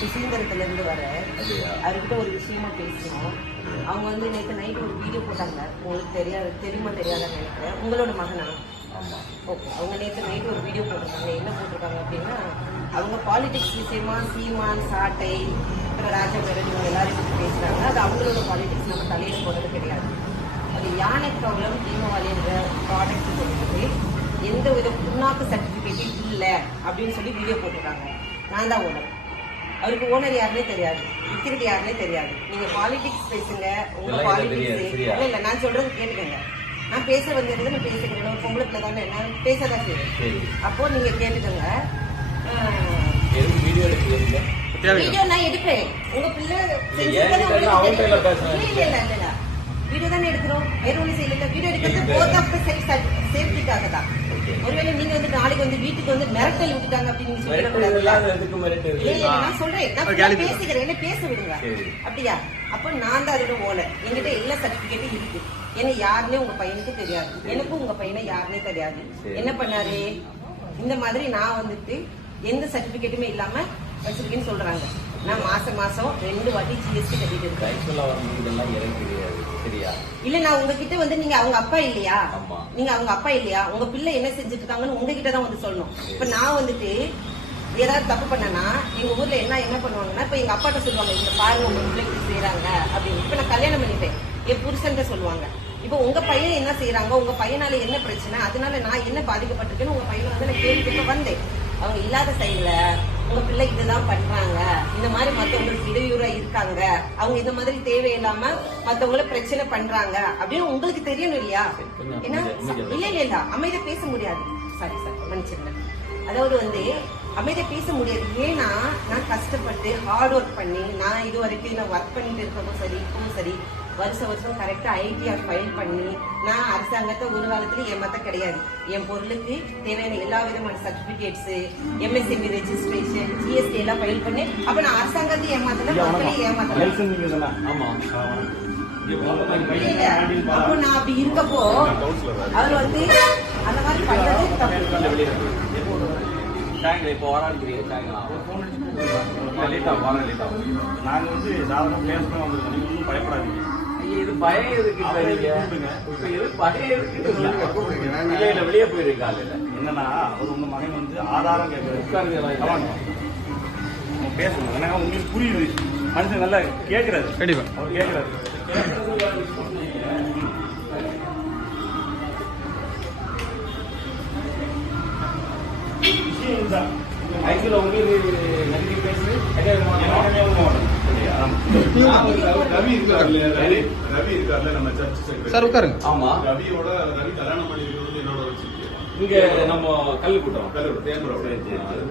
சுசீந்திரத்துல இருந்து வர அவர்கிட்ட ஒரு விஷயமா பேசணும். அவங்க வந்து நேற்று நைட்டு ஒரு வீடியோ போட்டாங்க. உங்களுக்கு தெரியுமா தெரியாதான்னு நினைக்கிறேன். உங்களோட மகனா? ஓகே. அவங்க நேற்று நைட்டு ஒரு வீடியோ போட்டிருக்காங்க. என்ன போட்டிருக்காங்க அப்படின்னா, அவங்க பாலிடிக்ஸ் விஷயமா சீமான், சாட்டை, அப்புறம் ராஜபேரன் இவங்க எல்லாரும் பற்றி பேசுறாங்க. அது அவங்களோட பாலிடிக்ஸ், நம்ம தலையில போடுறது கிடையாது. அது யானை ப்ராப்ளம் தீபாவளின்ற ப்ராடக்ட் சொல்லிட்டு எந்த வித புண்ணாக்கு சர்டிபிகேட்டும் இல்லை அப்படின்னு சொல்லி வீடியோ போட்டிருக்காங்க. நான் தான் ஓனர். அவருக்கு ஓனர் யாருன்னே தெரியாது, விக்கிறது யாருன்னே தெரியாது. நீங்க பாலிடிக்ஸ் பேசுங்க, உங்க பாலிடிக்ஸ் இல்ல. நான் சொல்றது கேட்டுக்கங்க. நான் பேச வந்திருந்து நான் பேசுகிறேன். ஒரு பொம்பளை பிள்ளை தானே, நான் பேசதான் செய்வேன். அப்போ நீங்க கேட்டுக்கோங்க. வீடியோ நான் எடுப்பேன். உங்க பிள்ளை வீடியோ தானே எடுக்கிறோம், வேற ஒண்ணு செய்யல. வீடியோ எடுக்கிறது போத் ஆஃப் த செல்ஃப் சேஃப்டிக்காக தான். ஒருவேளை நீங்க வந்து நாளைக்கு வந்து வீட்டுக்கு வந்து மிரட்டல் விட்டுட்டாங்க அப்படின்னு சொல்லக்கூடாது. நான் சொல்றேன், நான் பேசுகிறேன், என்ன பேச விடுங்க. அப்படியா? அப்ப நான் தான் அதோட ஓனர். என்கிட்ட எல்லா சர்டிபிகேட்டும் இருக்கு. ஏன்னா யாருன்னே உங்க பையனுக்கு தெரியாது, எனக்கும் உங்க பையனை யாருன்னே தெரியாது. என்ன பண்ணாரு, இந்த மாதிரி நான் வந்துட்டு எந்த சர்டிபிகேட்டுமே இல்லாம வச்சிருக்கேன்னு சொல்றாங்க. நான் மாசம் 2 வாட்டி ஜிஎஸ்டி கட்டிட்டு இருக்கேன். இல்ல, நான் உங்ககிட்ட வந்து நீங்க அவங்க அப்பா இல்லையா, நீங்க அவங்க அப்பா இல்லையா, உங்க பிள்ளை என்ன செஞ்சுட்டு இருக்காங்கன்னு உங்ககிட்ட தான் வந்து சொல்லணும். இப்ப நான் வந்துட்டு ஏதாவது தப்பு பண்ணனா எங்க ஊர்ல என்ன பண்ணுவாங்கன்னா, இப்ப எங்க அப்பாட்ட சொல்லுவாங்க, இந்த பாருங்க உங்க பிள்ளை இப்படி செய்யறாங்க அப்படின்னு. இப்ப நான் கல்யாணம் பண்ணிட்டேன், என் புருஷன்ட்ட சொல்லுவாங்க. இப்ப உங்க பையன் என்ன செய்யறாங்க, உங்க பையனால என்ன பிரச்சனை, அதனால நான் என்ன பாதிக்கப்பட்டிருக்கேன்னு உங்க பையனை வந்து நான் கேள்வி கேட்க வந்தேன். அவங்க இல்லாத சைடுல உங்க பிள்ளை இதுதான் பண்றாங்க, இந்த மாதிரி மத்தவங்களுக்கு இடையூறா இருக்காங்க, அவங்க இந்த மாதிரி தேவையில்லாம மத்தவங்கள பிரச்சனை பண்றாங்க அப்படின்னு உங்களுக்கு தெரியணும் இல்லையா? ஏன்னா இல்ல அமைதியா பேச முடியாது. சாரி மன்னிச்சிருங்க. அதாவது வந்து அமைதியா பேச முடியாது. ஏன்னா நான் கஷ்டப்பட்டு ஹார்ட் ஒர்க் பண்ணி, நான் இது வரைக்கும் நான் ஒர்க் பண்ணிட்டு இருக்கவும் சரி, இப்பவும் சரி, வருஷம் கரெக்டா ஐடிஆர் ஃபைல் பண்ணி, நான் அரசாங்கத்தை ஒரு காலத்துல ஏமாத்த கிடையாது. என் பொருளுக்கு தேவையான எல்லா விதமான சர்டிபிகேட்ஸ், எம்எஸ்எம்பி ரெஜிஸ்ட்ரேஷன், ஜிஎஸ்டி எல்லாம் ஃபைல் பண்ணி, அப்ப நான் அரசாங்கத்தை ஏமாத்தல, மக்களையும் ஏமாத்தல. அப்போ நான் அப்படி இருக்கப்போ அவர் வந்து அந்த மாதிரி பண்றது தப்பு. நாங்க வந்து சாதாரண பேசணும் வந்திருக்கோம், பயப்படாதீங்க. இது பயம் எதுக்கு? வெளியே போயிருக்காங்க. என்னன்னா அவர் உங்க மகன் வந்து ஆதாரம் கேட்கறாரு, பேசணும். ஏன்னா உங்களுக்கு புரியுது, மனுஷன் நல்லா கேட்கிறாரு. கண்டிப்பா அவர் கேட்கிறாரு. விஷயம் தான் ஆக்சுவலா உங்களுக்கு நன்றி பேசு. ரவி இருக்காருல்ல நம்ம சர்ச் செக்ரட்டரி சார், உட்காருங்க. ஆமா, ரவி கல்யாணம் பண்ணி என்னோட வச்சிருக்கேன். இங்க நம்ம கல்லு கூட்டம் அது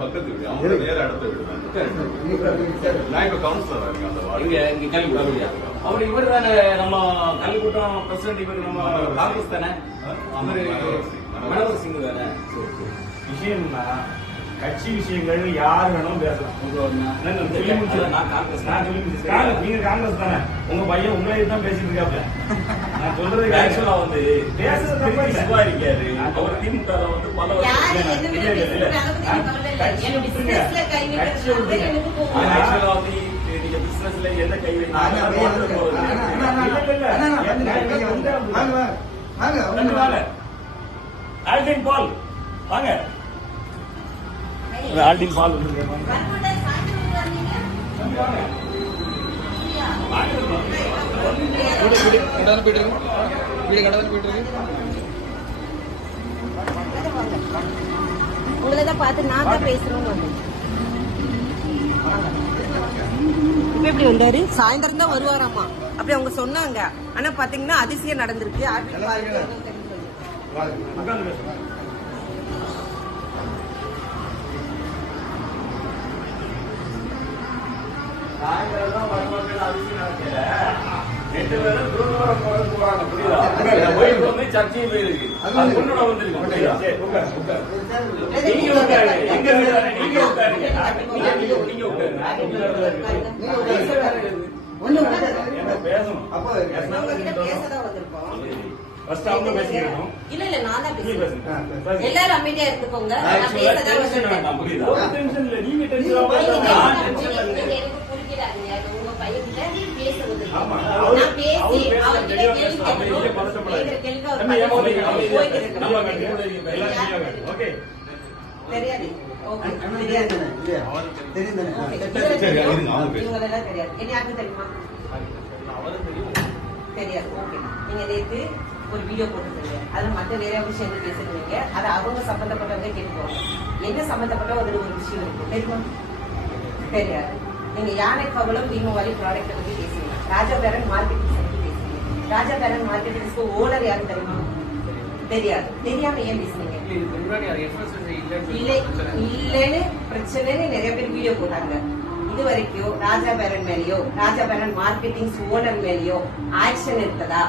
பக்கத்து வீடு, அவங்க நேர அடுத்த வீடு. நான் இப்ப கவுன்சிலரா இருக்கேன் அந்த வார்டு. இங்க கல்லு கூட்டம். அவர் இவர் தானே நம்ம கல்லு கூட்டம் பிரசிடண்ட். இவர் நம்ம காங்கிரஸ் தானே, மனோகர் சிங் தானே. விஷயம்னா கட்சி விஷயங்கள் யாரு வேணும் பேசலாம். நீங்க காங்கிரஸ் தானே, உங்க பையன் உங்களே தான் பேசிட்டு இருக்காப்ல. நான் சொல்றது ஆக்சுவலா வந்து பேசுறது இருக்காரு. அவர் திமுக வந்து பல நீங்க பிசினஸ்ல எந்த கை ஆல்டின் பால் வாங்க. ஆல்டின் பால் உங்களதான் பார்த்து நான் தான் பேசணும்னு வந்தேன். இப்ப எப்படி வந்தாரு? சாயந்தரம் தான் வருவாராமா அப்படி அவங்க சொன்னாங்க. ஆனா பாத்தீங்கன்னா அதிசயம் நடந்திருக்கு. சாயந்தரம் வருவாங்க. அதிசயம் நடக்கல. 2 பேரும் குருவாரம் போறாங்க. புரியுதா? கோயில் வந்து சர்ச்சையும் போயிருக்கு. அது பொண்ணோட வந்துருக்கு. புரியுதா? நீங்க உட்காருங்க. எங்க வீடு நீங்க உட்காருங்க. நீங்க என்ன பேசணும்? அப்போ பேசதான் வந்திருக்கோம். இல்ல நான் தான் பேசுறேன். எல்லாரும் அமைதியா இருந்துக்கோங்க. நான் பேசதான் வந்திருக்கேன். புரியுதா? தெரியாது. ஓகே, தெரியாது. ஓகே, சரி, இருங்க, அவங்க பேசுங்க. இவங்களெல்லாம் தெரியாது. என்ன யாருக்கும் தெரியுமா? தெரியாது. ஓகே, நீங்க நேத்து ஒரு வீடியோ போட்டுருக்கீங்க. அதுல மற்ற வேற விஷயம் என்ன பேசுறீங்க, அது அவங்க சம்பந்தப்பட்டவங்க கேட்டுக்குவாங்க. என்ன சம்பந்தப்பட்ட ஒரு விஷயம் இருக்கு தெரியுமா? தெரியாது. நீங்க யானை கவலம் தீபாவளி ப்ராடக்ட் பத்தி பேசுறீங்க. ராஜா பேரன் மார்க்கெட்டிங் பத்தி பேசுறீங்க. ராஜா பேரன் மார்க்கெட்டிங்ஸ்க்கு ஓனர் யாரும் தெரியுமா? தெரியாது. தெரியாம ஏன் பேசுனீங்க? இல்லன்னு பிரச்சனைன்னு நிறைய பேர் வீடியோ போட்டாங்க. இது வரைக்கும் ராஜா பேரன் மேலயோ ராஜா பேரன் மார்க்கெட்டிங் ஓனர் மேலயோ ஆக்ஷன் எடுத்ததா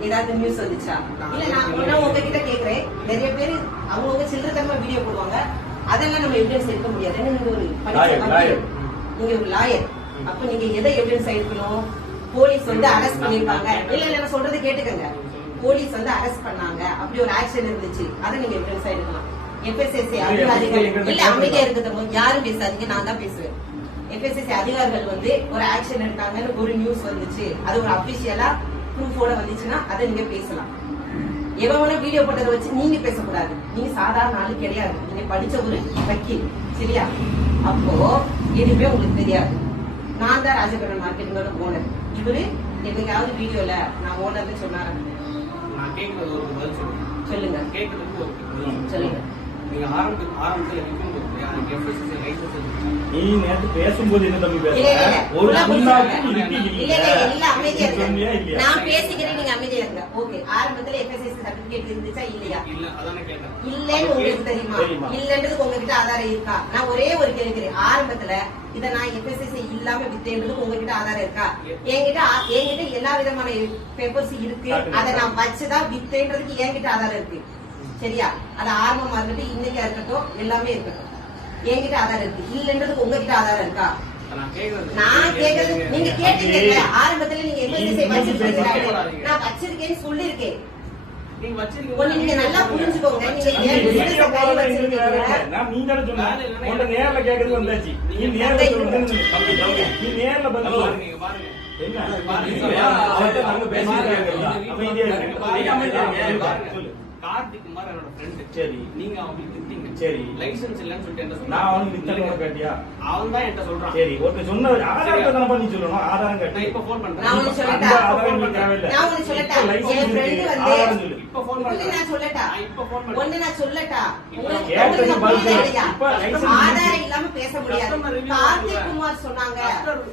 ஏதாவது நியூஸ் வந்துச்சா? இல்ல நான் உங்ககிட்ட கேக்குறேன். நிறைய பேர் அவங்க சில்லறதனமா வீடியோ போடுவாங்க. அதெல்லாம் நம்ம எவிடன்ஸ் எடுக்க முடியாது. நீங்க ஒரு நீங்க ஒரு லாயர். அப்ப நீங்க எதை எவிடன்ஸ் எடுக்கணும்? போலீஸ் வந்து அரெஸ்ட் பண்ணிருக்காங்க. இல்ல நான் சொல்றது கேட்டுக்கங்க. போலீஸ் வந்து அரெஸ்ட் பண்ணாங்க, அப்படி ஒரு ஆக்ஷன் இருந்துச்சு, அதை நீங்க எவிடன்ஸ் எடுக்கலாம். எஃப்எஸ்எஸ்சி அதிகாரிகள் இல்ல அமைதியா இருக்கிறவங்க யாரும் பேசாதீங்க, நான் தான் பேசுவேன். எஃப்எஸ்எஸ்சி அதிகாரிகள் வந்து ஒரு ஆக்ஷன் எடுத்தாங்கன்னு ஒரு நியூஸ் வந்துச்சு, அது ஒரு அபிஷியலா ப்ரூஃபோட வந்துச்சுன்னா அதை நீங்க பேசலாம். எவன வீடியோ போட்டதை வச்சு நீங்க பேசக்கூடாது. நீங்க சாதாரண ஆளு கிடையாது. நீங்க படிச்ச ஒரு வக்கீல், சரியா? அப்போ எதுவுமே உங்களுக்கு தெரியாது. நான் தான் ராஜபுரம் மார்க்கெட்டிங்கோட ஓனர். இவரு என்னைக்காவது வீடியோல நான் ஓனர்னு சொன்னாரு? நான் கேட்கறது ஒரு பதில் சொல்லுங்க. கேட்கறதுக்கு ஒரு சொல்லுங்க. நீங்க ஆரம்பத்துல இருக்கும்போது எனக்கு எஃப்எஸ்எஸ்சி லைசன்ஸ் இருக்கு. நீ நேத்து பேசும்போது என்ன தம்பி இல்ல, பேசுற? இல்ல, ஒரு இல்ல, முன்னாடி இல்ல, இருக்கு இல்ல, இல்ல, அமைதியா சொன்னியா இருங்க. இல்லையா? நான் பேசிக்கிறேன், நீங்க அமைதியா இருங்க. ஓகே, ஆரம்பத்துல எஃப்எஸ்எஸ்சி சர்டிபிகேட் இருந்துச்சா இல்லையா? இல்ல, அதானே கேட்டேன். இல்லன்னு உங்களுக்கு தெரியுமா? இல்லன்றதுக்கு உங்ககிட்ட ஆதாரம் இருக்கா? நான் ஒரே ஒரு கேட்கிறேன். ஆரம்பத்துல இத நான் எஃப்எஸ்எஸ்சி இல்லாம வித்தேன்றதுக்கு உங்ககிட்ட ஆதாரம் இருக்கா? என்கிட்ட எல்லா விதமான பேப்பர்ஸ் இருக்கு. அதை நான் வச்சுதான் வித்தேன்றதுக்கு என்கிட்ட ஆதாரம் இருக்கு, சரியா? அது ஆரம்பமா இருக்கட்டும், இன்னைக்கா இருக்கட்டும், எல்லாமே இருக்கட்டும், என்கிட்ட ஆதாரம் இருக்கு. இல்லன்றதுக்கு உங்ககிட்ட ஆதாரம் இருக்கா? நான் கேக்குறது நீங்க கேட்டீங்க. ஆரம்பத்துல நீங்க எஃப்எஸ்எஸ்சி வச்சிருக்கீங்க, நான் வச்சிருக்கேன்னு சொல்லிருக்கேன். நீங்க வச்சிருக்கீங்க. ஒண்ணு நீங்க நல்லா புரிஞ்சுக்கோங்க. நீங்க ஏன் business கை வச்சிருக்கீங்க? நான் நீ தானே சொன்ன, உன்கிட்ட நேர்ல கேக்குறது வந்தாச்சு. நீ நேர்ல சொல்லுங்க, நீ நேர்ல பதில் சொல்லு. நீங்க பாருங்க. என்ன அவர்கிட்ட நாங்க பேசியிருக்காங்க. அமைதியா இருக்கு. சொல்லு. கார்த்திக் குமார் என்னோட ஃப்ரெண்ட். சரி, நீங்க அவங்களுக்கு வித்தீங்க. சரி, லைசன்ஸ் இல்லன்னு சொல்லிட்டு என்ன நான் சொல்றேன்? அவனுக்கு வித்தேன்னு கேட்டியா? அவன் தான் என்கிட்ட சொல்றான். சரி, ஒருத்தர் சொன்ன ஆதாரத்தை தானப்பா நீ சொல்லணும். ஆதாரம் நான் கேட்டு இப்ப போன் நான் பண்றேன். உனக்கு சொல்லட்டா? அந்த ஆதாரம் நீ தேவையில்லை. நான் உனக்கு சொல்லட்டா? இப்ப லைசன்ஸ் என் friend இருக்கு, வந்து- ஆதாரம் சொல்லு. இப்ப போன் ஒண்ணு பண்றேன். நான் சொல்லட்டா? நான் இப்ப போன் பண்றேன். ஒண்ணு நான் சொல்லட்டா? உங்களுக்கு கேட்டதுக்கு உங்களுக்கு பதில் புரியுதா சொல்லு. இல்லையா? இப்ப license ஆதாரம் இருக்கு. இல்லாம பேச முடியாது. Customer review கார்த்திக் சொல்றேன். குமார் சொன்னாங்க.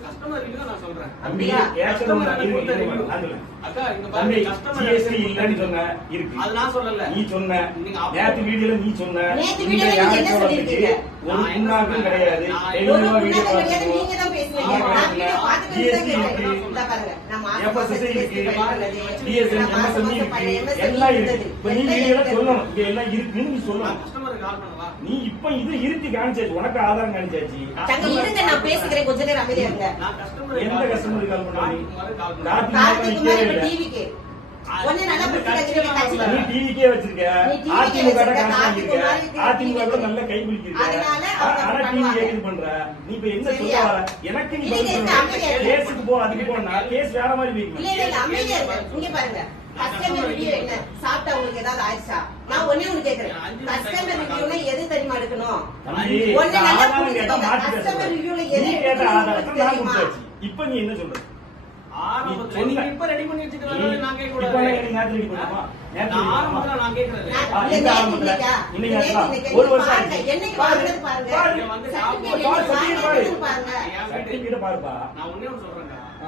கஸ்டமர் ரிவ்யூ நான் சொல்றேன். தம்பி, அப்படியா? ஏற்கனவே நான் இருக்கு, நான் சொல்றேன். அக்கா இங்க தம்பி, பாருங்க கஸ்டமர் GST இல்லன்னு சொன்ன, இருக்கு. அது நான் சொல்லல. நீ சொன்ன, நீங்க அப்ப- நேத்து வீடியோல நீ சொன்ன, நேத்து இந்த வீடியோல நீங்க யானை என்ன சோளத்துக்கு சொல்லிருக்கீங்க? ஒரு புண்ணாக்கும் கிடையாது. நான் தெளிவா ஒரு வீடியோ புண்ணாக்கு கிடையாது, பார்த்துக்கோ. நீங்க தான் பேசுனீங்க. ஆமா, நான் வீடியோ பார்த்துட்டு தான் GST கேட்டேன். இருக்கு. இந்தா பாருங்க, நான் மாசம் FSSI மாசம் இருக்கு, GST பண்ணது. DSN, நான் மாசம் MSME மாசம் பண்ண இருக்கு, MSME எல்லாம் இருக்கு. இருந்தது. இப்ப நீ எல்லாம் வீடியோல இருக்கு. சொல்லணும், இங்க எல்லாம் இருக்குன்னு நீ நான் சொல்லணும். கஸ்டமருக்கு கால் பண்ணவா? நீ இப்ப இது இருக்கு காமிச்சாச்சு, உனக்கு ஆதாரம் காமிச்சாச்சு. தங்க இருங்க, நான் பேசிக்கிறேன், கொஞ்ச நேரம் அமைதியா இருங்க. நான் கஸ்டமருக்கு எந்த கஸ்டமருக்கு கால் பண்ணா நீ? கால் பண்ணேன். கார்த்திக் கார்த்திக் குமார் இப்ப இல்ல. டிவிக்கு ஒண்ணு நல்லா பிடிச்சிருக்கீங்க. நீ டிவிக்கே வச்சிருக்க, நீ TV அதிமுக வச்சிருக்க, காமிச்சிருக்க, அதிமுக அதிமுக கூட நல்ல கை பிடிச்சிருக்க. அதனால அவங்க ஆனா அப்படி டிவி பண்ணுவாங்க. கேக்குது பண்ற. நீ இப்ப என்ன சொல்ல சரியா? வர? எனக்கு நீ நீங்க பதில் இந்த சொல்லு. அமைதியா இருங்க. கேஸுக்கு போ, அதுக்கு போனா கேஸ் வேற மாதிரி இல்ல வைக்கணும். இல்ல அமைதியா இருங்க. இங்க பாருங்க, கஸ்டமர் ரிவ்யூ என்ன? சாப்பிட்டா உங்களுக்கு ஏதாவது ஆயிடுச்சா? நான் ஒண்ணே ஒண்ணு கேக்குறேன். கஸ்டமர் ரிவ்யூல எது தெரியுமா எடுக்கணும்? தம்பி, ஒண்ணு நான் நல்லா ஆதாரம் கேட்டா புரிஞ்சுக்கோங்க. மாத்தி கஸ்டமர் பேசுறேன். ரிவ்யூல நீ எது கேட்ட எடுக்கணும் ஆதாரத்தை உங்களுக்கு நான் தெரியுமா? கொடுத்தாச்சு. இப்ப நீ என்ன சொல்ற? ஆரம்பத்துல நீ நீங்க இப்ப ரெடி பண்ணி வச்சுக்கிறதால நான் கேட்க இப்ப கூடாது. எனக்கு நேத்து ready பண்ணுமா? நேத்து நான் ready ஆரம்பத்துல பண்ணுமா? நான் கேட்கறது. நான் இந்த இல்ல, ஆரம்பத்துல இன்னைக்கா? இன்னைக்கு நேத்து, ஆச்சா? இன்னைக்கு ஒரு வருஷம் பாருங்க. ஆச்சு. என்னைக்கு பாரு, வாங்குறது பாருங்க. பாரு. இங்க வந்து சர்டிபிகேட் பாரு, என்னைக்கு சர்டிபிகேட் வாங்குறதுன்னு பாருங்க. என் வீட்டு சர்டிபிகேட் பாருப்பா. நான் ஒண்ணே ஒண்ணு சொல்றேன்டா. ஆ.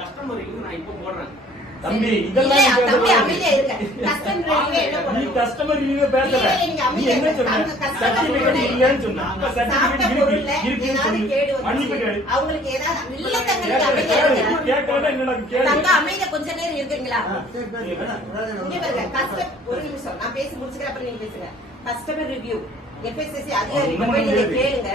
கஸ்டமர் ரிவ்யூ நான் இப்ப போடுறேன். தம்பி, இல்ல, இதெல்லாம் நீ தம்பி பேசக்கூடாது. அமைதியா இருங்க. கஸ்டமர் ரிவ்யூ என்ன நீ பண்ணணும்? கஸ்டமர் ரிவ்யூ பேசல. இல்ல, நீங்க நீ அமைதியா என்ன இருங்க. சொன்ன? அந்த customer சர்டிபிகேட் review இல்லன்னு சொன்ன. இப்ப சாப்பிட்ட சர்டிபிகேட் பொருள்ல இருக்குன்னு ஏதாவது சொல்லு. கேடு மன்னிப்பு வந்துச்சு. கேளு. அவங்களுக்கு ஏதாவது இல்ல தங்க, நீங்க அமைதியா கேட்கல, இருங்க. கேட்கல, என்னடா கேளு. தங்க அமைதியா கொஞ்ச நேரம் இருக்கீங்களா? இங்க பாருங்க, ஒரு நிமிஷம் நான் பேசி முடிச்சுக்கிறேன், அப்புறம் நீங்க பேசுங்க. கஸ்டமர் ரிவ்யூ எஃப்எஸ்எஸ்சி அதிகாரிகிட்ட போய் நீங்க கேளுங்க.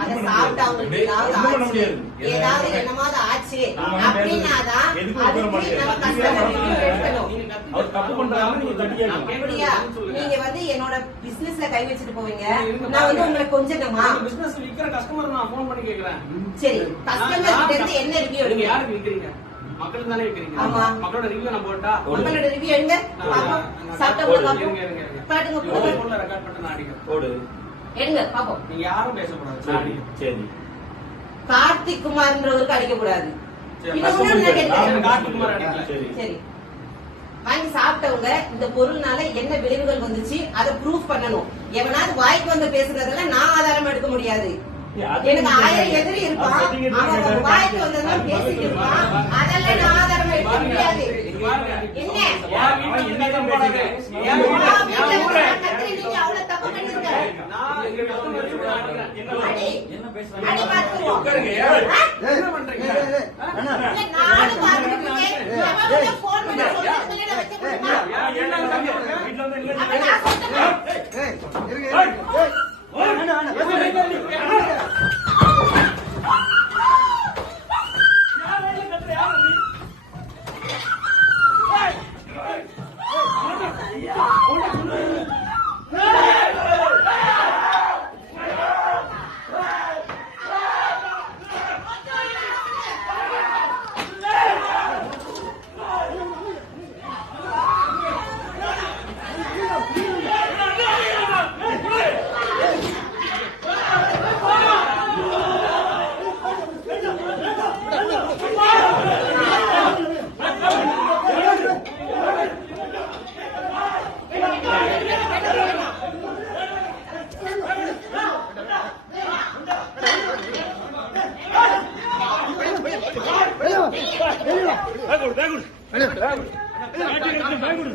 அதை சாப்பிட்டு அவங்களுக்கு ஏதாவது ஆச்சு, ஏதாவது என்னமாவது ஆச்சு அப்படின்னாதான் அதுக்கு நம்ம கஸ்டமர் ரிவ்யூ எடுக்கணும். அவர் தப்பு பண்றாங்க, நீங்க தட்டி கேட்கணும். அப்படியா? நீங்க வந்து என்னோட பிசினஸ்ல கை வச்சுட்டு போவீங்க, நான் வந்து உங்களை கொஞ்சமா பிசினஸ் விக்கிற கஸ்டமர் நான் போன் பண்ணி கேக்குறேன். சரி, கஸ்டமர் கிட்ட இருந்து என்ன ரிவ்யூ நீங்க எடுங்க? யாருக்கு விக்கிறீங்க? மக்களுக்கு தானே விக்கிறீங்க. ஆமா. மக்களோட ரிவ்யூ நான் போட்டா உங்களோட ரிவ்யூ எடுங்க பாப்போம். சாப்பிட்டவங்க பாப்போம். இருங்க. பாட்டுங்க போன்ல போடுங்க. ரெக்கார்ட் பண்ணிட்டு நான் அடிக்கிறேன். போடு. எடுங்க பாப்போம். நீங்க யாரும் பேசக்கூடாது. சரி கார்த்திக் குமார்ன்றவருக்கு அடிக்க கூடாது. சரி. இது முன்னாடி நான் கேட்டேன். கார்த்திகுமார் அடிக்கல. சரி சரி, வாங்கி சாப்பிட்டவங்க இந்த பொருள்னால என்ன விளைவுகள் வந்துச்சு அதை ப்ரூஃப் பண்ணணும். எவனாவது வாய்க்கு வந்து பேசுறதெல்லாம் நான் ஆதாரம் எடுக்க முடியாது. எனக்கு 1000 எதிரி இருப்பான், அவன் ஒரு வாய்க்கு வந்ததெல்லாம் பேசிட்டு இருப்பான், அதெல்லாம் நான் ஆதாரம் எடுக்க முடியாது. என்ன நீங்க அவ்வளவு தப்பு பண்ணிருக்க. அடி பார்த்துருவோம். என்ன பண்றீங்க? நானும் பார்த்துருக்கேன். போன் பண்ணி சொல்றதுல நான் வச்சு கொடுப்பா. பேக் கொடு